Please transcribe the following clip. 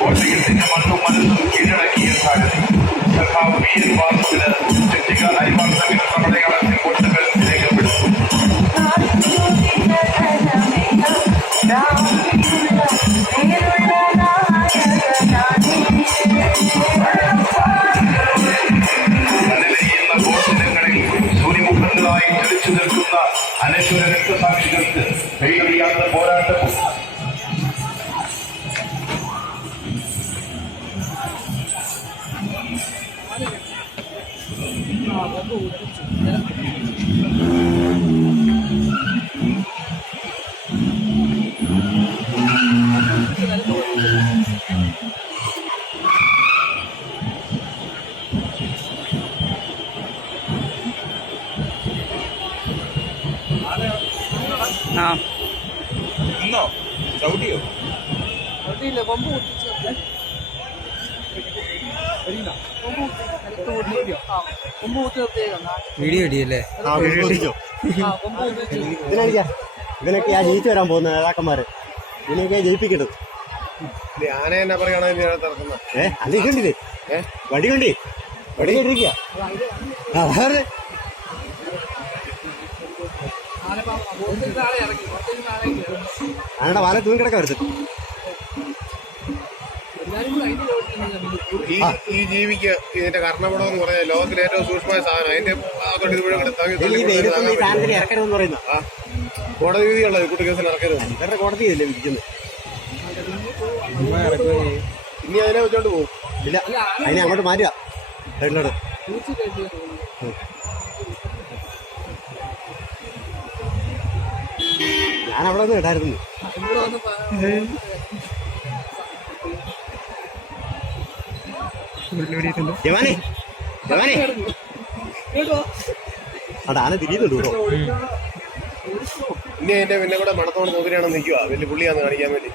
കോട്ടയത്തിന്റെ മണ്ണും മനസ്സും കീഴടക്കിയ സാരഥി സഖാവ് വീരൻ വാസത്തിന് ചെത്തിക അരിവാൾ സംഘടനകളെ വോട്ടുകൾ രേഖപ്പെടുത്തും. മലരിയുന്ന ഘോഷണങ്ങളിൽ സൂര്യമുഖങ്ങളായി ജ്വലിച്ചു നിൽക്കുന്ന അനശ്വര രക്തസാക്ഷികൾക്ക് കൈകളിയാത്ത പോരാട്ടവും ഇന്നോ ചവിട്ടിയോ ചവിട്ടിയില്ല, കൊമ്പ് പൊട്ടിച്ചു. കൊമ്പ് കുത്തി നിർത്തിയേക്കാം. വീഡിയോ ഇടിയല്ലേ? ഇവനൊക്കെയാ ജയിച്ചു വരാൻ പോകുന്ന നേതാക്കന്മാര്. ഇവനൊക്കെയാ ജയിപ്പിക്കേണ്ടത്. ആന എന്നാ പറയുകയാണെങ്കിൽ അത് കണ്ടില്ലേ? വടി കണ്ടി വടി കണ്ടിരിക്കുക. ആനയുടെ വാല തൂങ്ങിക്കിടക്ക വരുത്തും. ഈ ജീവിക്ക് ഇതിന്റെ കർണപടം എന്ന് പറഞ്ഞാൽ ലോകത്തിലെ ഏറ്റവും സൂക്ഷ്മമായ സാധനം. അതിന്റെ ഇറക്കരുതെന്ന് പറയുന്ന കോടതി വിധിയുള്ള കുട്ടിക്കേസിൽ ഇറക്കരുത്. ഇവരുടെ കോടതി ഇല്ലേ വിധിക്കുന്നത്? ഇനി അതിനെ വെച്ചോണ്ട് പോകും. ഇല്ല, അതിനെ അങ്ങോട്ട് മാറ്റുക സൈഡിലോട്ട്. ഞാൻ അവിടെ ഒന്ന് ഇടായിരുന്നു. ജവാനെ ജവാനെ അവിടെ ആന തിരിയുന്നുണ്ട് കേട്ടോ. ഇനി അതിന്റെ പിന്നെ കൂടെ മണത്തോടെ നോക്കിയാണ് നിൽക്കുക. വലിയ പുള്ളിയാന്ന് കാണിക്കാൻ വേണ്ടി.